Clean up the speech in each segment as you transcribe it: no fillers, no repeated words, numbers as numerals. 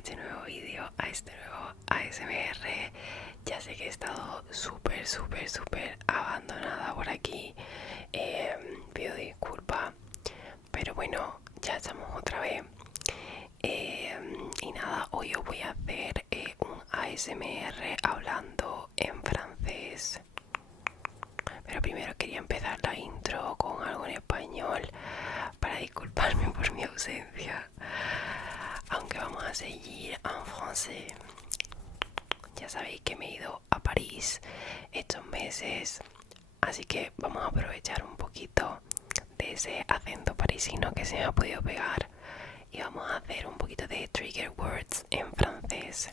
este nuevo vídeo, a este nuevo ASMR. Ya sé que he estado súper abandonada por aquí. Pido disculpas, pero bueno, ya estamos otra vez. Y nada, hoy os voy a hacer un ASMR hablando en francés. Pero primero quería empezar la intro con algo en español para disculparme por mi ausencia. Aunque vamos a seguir en francés. Ya sabéis que me he ido a París estos meses, así que vamos a aprovechar un poquito de ese acento parisino que se me ha podido pegar y vamos a hacer un poquito de trigger words en francés.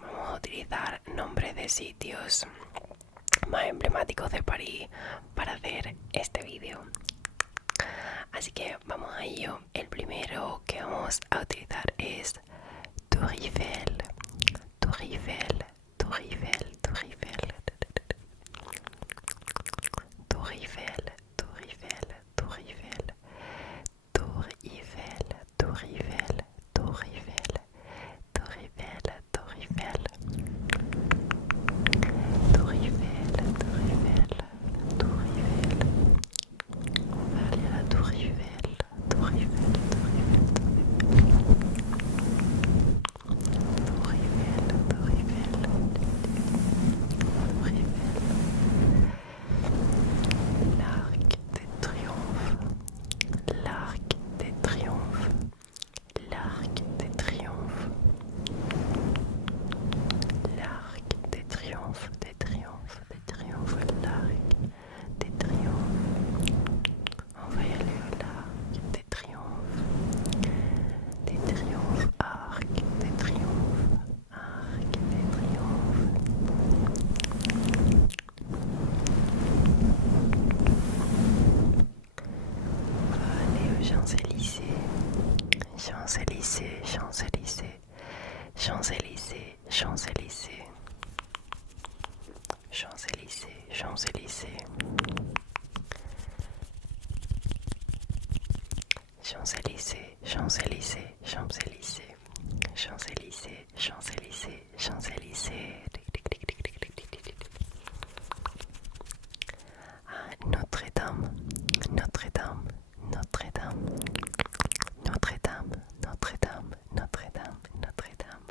Vamos a utilizar nombres de sitios más emblemáticos de París para hacer este vídeo. Así que vamos a ello. El primero que vamos a utilizar es Tour Eiffel, Tour Eiffel, Tour Eiffel, Tour Eiffel, Tour Eiffel, Tour Eiffel, Tour Eiffel, Tour Eiffel, Tour Eiffel, Tour Eiffel, Tour Eiffel, Tour Eiffel, Tour Eiffel, Tour Eiffel, Tour Eiffel. On va aller à la Tour Eiffel, Tour Eiffel, Tour Eiffel, Tour Eiffel, Tour Eiffel, Tour Eiffel. L'Arc de Triomphe, l'Arc de Triomphe, l'Arc de Triomphe, l'Arc de Triomphe, de Triomphe, de Triomphe, l'Arc de Triomphe. On va y aller au l'Arc de Triomphe, Arc de Triomphe, Arc de Triomphe. On va aller aux Champs-Élysées, Champs-Élysées, Champs-Élysées, Champs-Élysées, Champs-Élysées, Champs-Élysées, Champs-Élysées, Champs-Élysées, Champs-Élysées, Champs-Élysées, Champs-Élysées, Champs-Élysées, Champs-Élysées. Notre-Dame, Notre-Dame, Notre-Dame, Notre-Dame, Notre-Dame, Notre-Dame, Notre-Dame,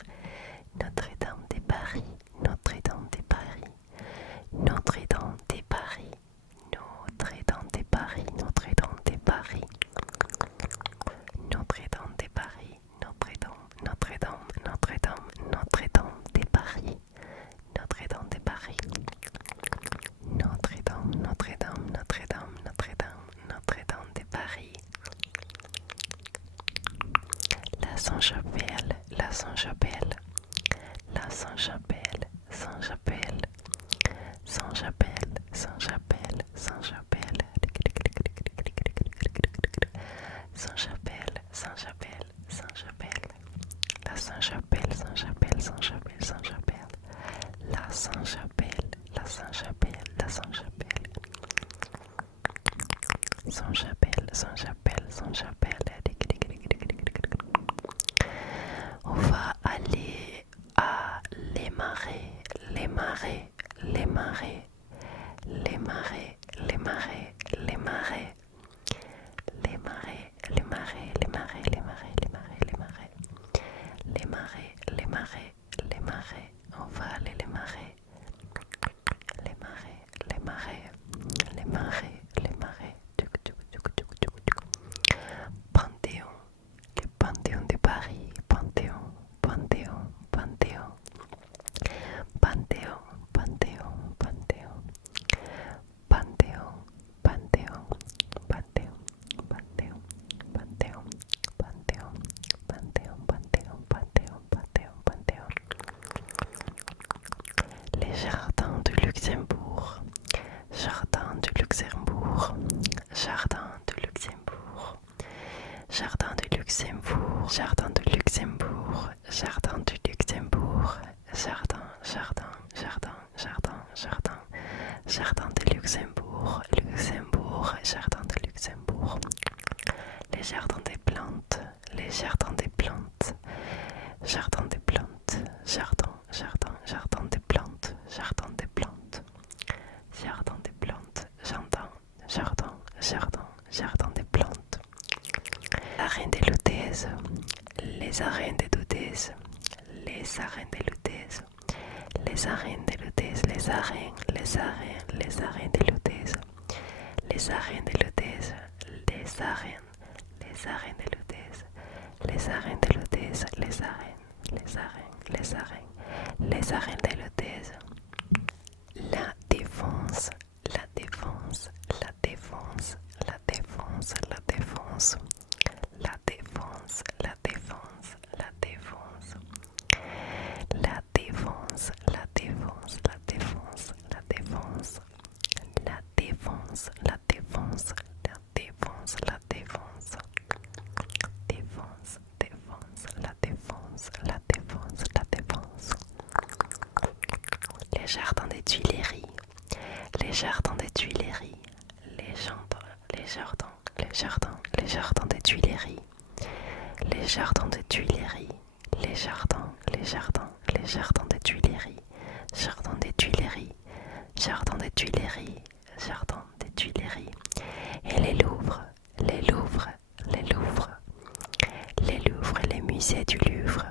Notre-Dame de Paris, Notre-Dame de Paris, Notre-Dame de Paris, Notre-Dame de Paris, Notre-Dame de Paris, Notre-Dame de Paris, Notre-Dame, Notre-Dame, Notre-Dame, Notre-Dame de Paris, Notre-Dame de Paris, Notre-Dame, Notre-Dame, Notre-Dame, Notre-Dame, Notre-Dame de Paris, la Saint-Chapelle, la Saint-Chapelle, la Saint-Chapelle, Saint-Chapelle, Saint-Chapelle, Saint-Chapelle, Saint-Chapelle, Saint-Chapelle, Saint-Chapelle, Saint-Chapelle, la Saint-Chapelle, Saint-Chapelle, Saint-Chapelle, Saint-Chapelle, la Saint-Chapelle, la Saint-Chapelle, la Saint-Chapelle, Saint-Chapelle, Saint-Chapelle, Saint-Chapelle. On va aller à les Marais, les Marais, les Marais, les Marais, les Marais, les Marais, les Marais, les Marais, les Marais, les Marais, les Marais, les Marais, les Marais, les Marais, les Marais. On va aller les Marais, les Marais, les Marais, les Marais, les Marais. Panthéon, le Panthéon de Paris, Panthéon, Panthéon, Panthéon, Panthéon, Panthéon, Panthéon, Panthéon, Panthéon, Panthéon, Panthéon, Panthéon, Panthéon, Panthéon, Panthéon, Panthéon, Panthéon, Panthéon. Les jardins de Luxembourg, jardin de Luxembourg, jardin de Luxembourg, jardin de Luxembourg, jardin de Luxembourg, jardin de Luxembourg, jardin, jardin, jardin, jardin, jardin, jardin de Luxembourg, Luxembourg, jardin de Luxembourg, les jardins des plantes, les jardins jardin des plantes. Arènes de Lutèce, les arènes de Lutèce, les arènes de Lutèce, les arènes de Lutèce, les arènes de Lutèce, les arènes de Lutèce, les arènes de Lutèce, les arènes de Lutèce, les arènes de Lutèce. La défense, la défense, la défense, la défense, la défense, la défense, la défense, la défense, la défense, la défense, la défense, la défense, la défense, la défense, la défense, la défense, défense, défense, la défense, la défense, la défense. Les jardins des Tuileries, les jardins des Tuileries, les jardins des Tuileries, les jardins des Tuileries, les jardins des Tuileries, jardin des Tuileries, jardin des Tuileries, jardin des Tuileries, et les Louvres, les Louvres, les Louvres, les Louvres, les musées du Louvre,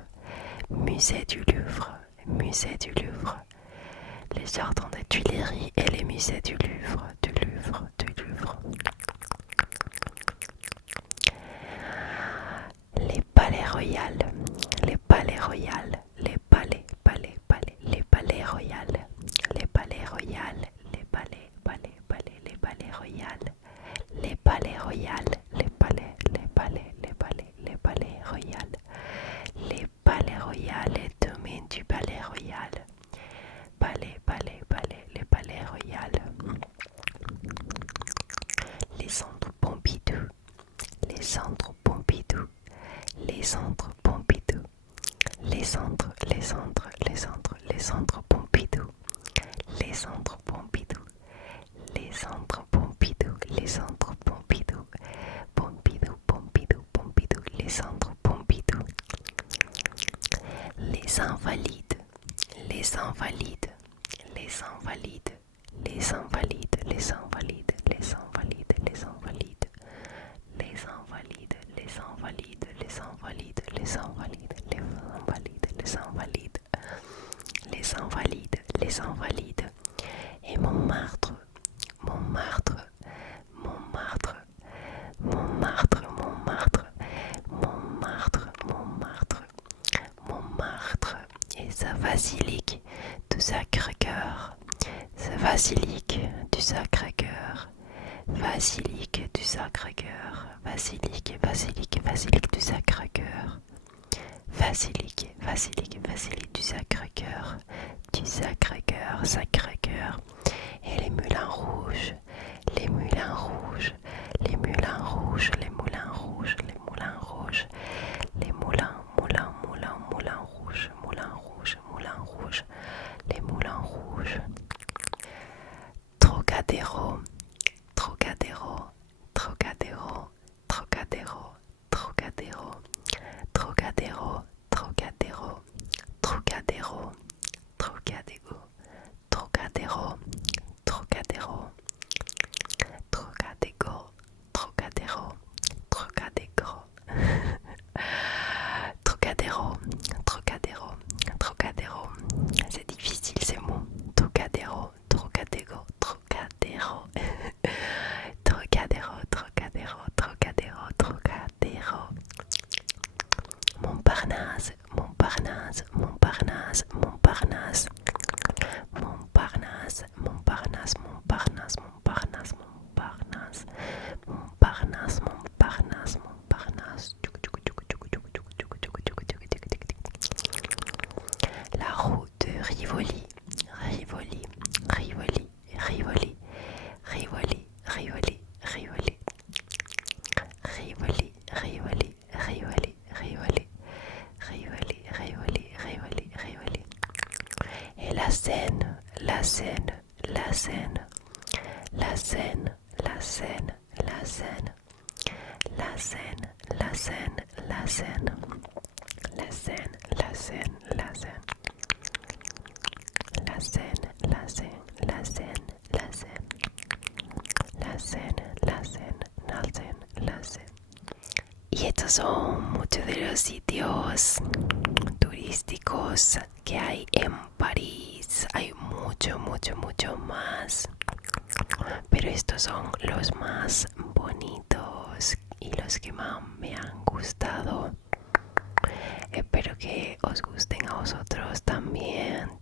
musée du Louvre, musée du Louvre, les jardins des Tuileries et les musées du Louvre, du Louvre, du Louvre. Les palais royaux, les palais royaux, les palais, palais, palais, les palais royaux, les palais royaux, les palais, palais, palais, les palais royaux, les palais royaux, les palais, les palais, les palais, les palais royaux, les palais royaux, les domaines du palais royal, palais, palais, palais, les palais royaux, les centres Pompidou, les centres Pompidou, les centres Pompidou, les centres Pompidou, les centres Pompidou, les centres Pompidou, les centres Pompidou, Pompidou, Pompidou, Pompidou, les centres Pompidou, les Invalides, les Invalides, les Invalides, les Invalides, les Invalides, les Invalides, les Invalides, les Invalides, les Invalides, les Invalides, les Invalides, les Invalides, les Invalides, les Invalides, et Montmartre, Montmartre, Montmartre, Montmartre, Montmartre, Montmartre, Montmartre, Montmartre, et sa basilique du Sacré-Cœur, sa basilique du Sacré-Cœur, basilique du Sacré-Cœur, basilique, basilique, basilique du Sacré-Cœur, basilique, basilique, basilique du Sacré-Cœur, du Sacré-Cœur, Sacré-Cœur, et les moulins rouges, les moulins rouges, les moulins rouges, les moulins rouges, les moulins rouges, les moulins, moulins, moulins, moulins rouges, moulins rouges, moulins rouges, les moulins rouges. Trocadéro, Trocadéro, Trocadéro, Trocadéro, Trocadéro, Trocadéro, Trocadéro, Trocadéro, Trocadéro, Trocadéro, Trocadéro, Trocadéro, Trocadéro, Trocadéro, Trocadéro, Trocadéro, Trocadéro, c'est difficile ces mots. Trocadéro, Trocadéro, Trocadéro, Trocadéro, Trocadéro, Trocadéro, Trocadéro, Montparnasse, Montparnasse, Montparnasse, Montparnasse, Montparnasse, Montparnasse, Montparnasse, Montparnasse, Montparnasse, Montparnasse, Montparnasse, Montparnasse. La route de Rivoli, Rivoli, Rivoli, Rivoli, Rivoli, Rivoli, Rivoli, Rivoli, Rivoli, Rivoli, Rivoli, Rivoli, Rivoli, Rivoli, Rivoli. Et la Seine, la Seine, la Seine, la Seine, la Seine, la Seine, la Seine, la Seine, la Seine, la Seine, la Seine, la Seine, la Seine, la Seine, la Seine, la Seine, la Seine, la Seine, son muchos de los sitios turísticos que hay en París. Hay mucho más. Pero estos son los más bonitos y los que más me han gustado. Espero que os gusten a vosotros también.